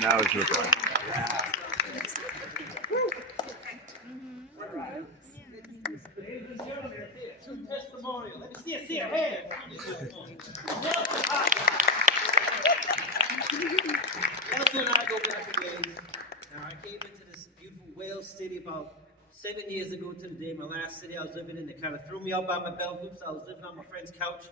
Now it's recording. Ladies and gentlemen, it's True Testimonial. Let me see a hand. Elton and I go back a ways. Now, I came into this beautiful Wales city about 7 years ago to the day. My last city I was living in, they kind of threw me out by my belt loops. I was living on my friend's couch.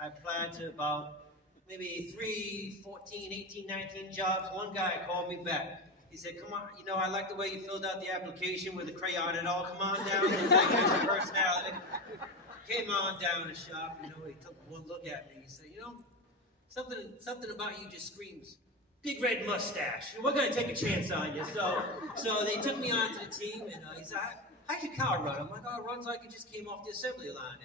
I applied to about maybe 3, 14, 18, 19 jobs. One guy called me back. He said, come on, I like the way you filled out the application with a crayon and all. Come on down and take your personality. Came on down the shop, he took one look at me. He said, something about you just screams big red mustache. We're going to take a chance on you. So they took me onto the team, and he said, how'd your car run? I'm like, oh, it runs like it just came off the assembly line.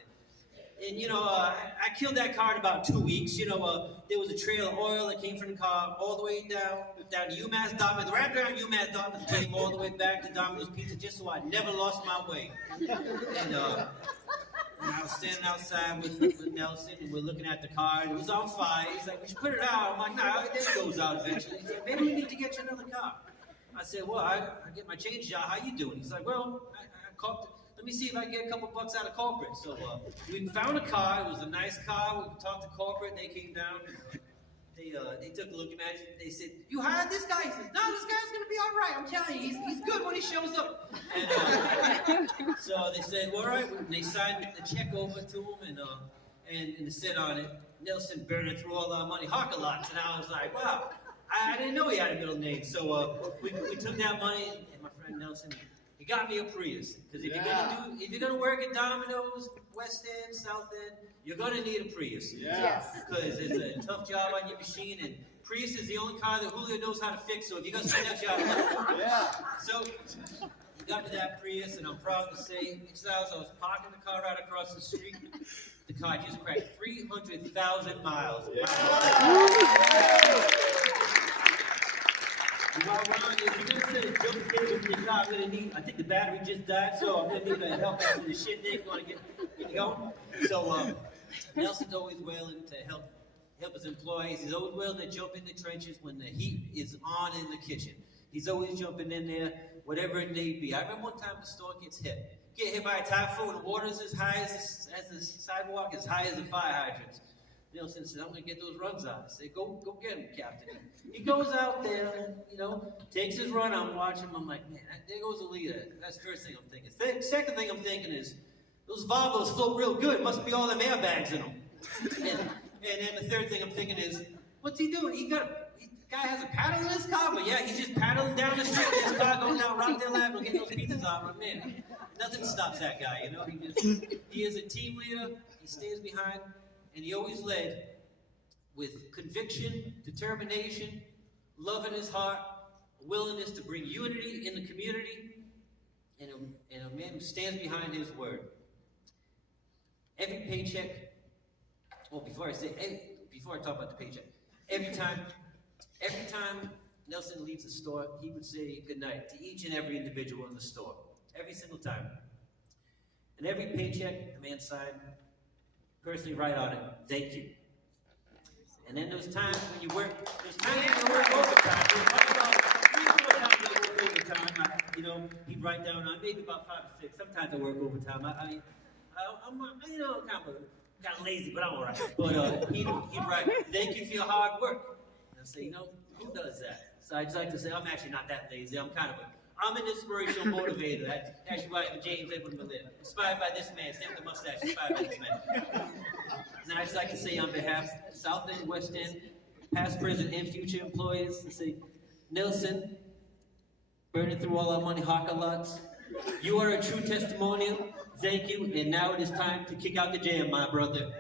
And I killed that car in about 2 weeks. There was a trail of oil that came from the car all the way down to UMass Dartmouth, right around UMass Dartmouth, came all the way back to Domino's Pizza, just so I never lost my way. And I was standing outside with Nelson, and we're looking at the car, and it was on fire. He's like, we should put it out. I'm like, nah, it goes out eventually. He said, maybe we need to get you another car. I said, well, I get my change job. How you doing? He's like, well, I caught let me see if I can get a couple bucks out of corporate. So we found a car. It was a nice car. We talked to corporate. They came down. They took a look at it. They said, you hired this guy? He says, no, this guy's going to be all right. I'm telling you, he's good when he shows up. And so they said, well, all right. And they signed the check over to him, and it said on it, Nelson burning through all our money, Hockert-Lotz. And I was like, wow, I didn't know he had a middle name. So we took that money, and my friend Nelson, he got me a Prius, because if you're gonna work at Domino's, West End, South End, you're gonna need a Prius. Yes. Because it's a tough job on your machine, and Prius is the only car that Julio knows how to fix. So if you're gonna spend that job, So he got me that Prius, and I'm proud to say, as I was parking the car right across the street, the car just cracked 300,000 miles. If you're going to set a jump cable in your car, I'm going to need, I think the battery just died, so I'm going to need help after the shit thing going to get going. So Nelson's always willing to help his employees. He's always willing to jump in the trenches when the heat is on in the kitchen. He's always jumping in there, whatever it may be. I remember one time the store get hit by a typhoon, and the water's as high as the sidewalk, as high as the fire hydrants. Nelson said, I'm going to get those runs out. I said, go get him, Captain. He goes out there and, takes his run. I'm watching him. I'm like, man, there goes the leader. That's the first thing I'm thinking. Second thing I'm thinking is, those Volvos float real good. Must be all them airbags in them. And then the third thing I'm thinking is, what's he doing? The guy has a paddle in his car, but yeah, he's just paddling down the street. His car going down Rockdale Avenue, getting those pizzas out. Man, nothing stops that guy, He is a team leader. He stays behind. And he always led with conviction, determination, love in his heart, a willingness to bring unity in the community, and a man who stands behind his word. Every paycheck, before I talk about the paycheck, every time Nelson leaves the store, he would say goodnight to each and every individual in the store, every single time. And every paycheck, the man signed, personally write on it, thank you. And then there's times when you work overtime. There's about 3 or 4 times I work overtime. He'd write down on maybe about 5 or 6. Sometimes I work overtime. I'm kind of lazy, but I'm all right. But he'd write, thank you for your hard work. And I say, who does that? So I'd like to say, I'm actually not that lazy. I'm an inspirational motivator. That's actually why I'm James Edward Mulletty. Inspired by this man. Stand with the mustache. Inspired by this man. And I'd just like to say on behalf of South End, West End, past, present, and future employees, to say, Nelson, burning through all our money, Hockert-Lotz, you are a true testimonial. Thank you. And now it is time to kick out the jam, my brother.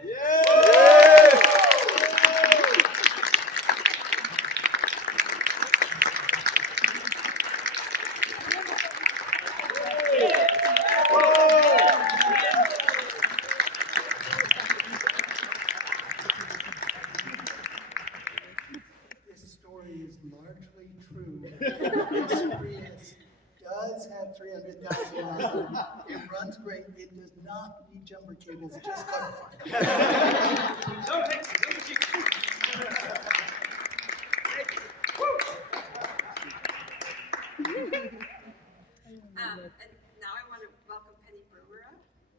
Experience does have 300,000 miles. It runs great. It does not need jumper cables. Just clarify. And now I want to welcome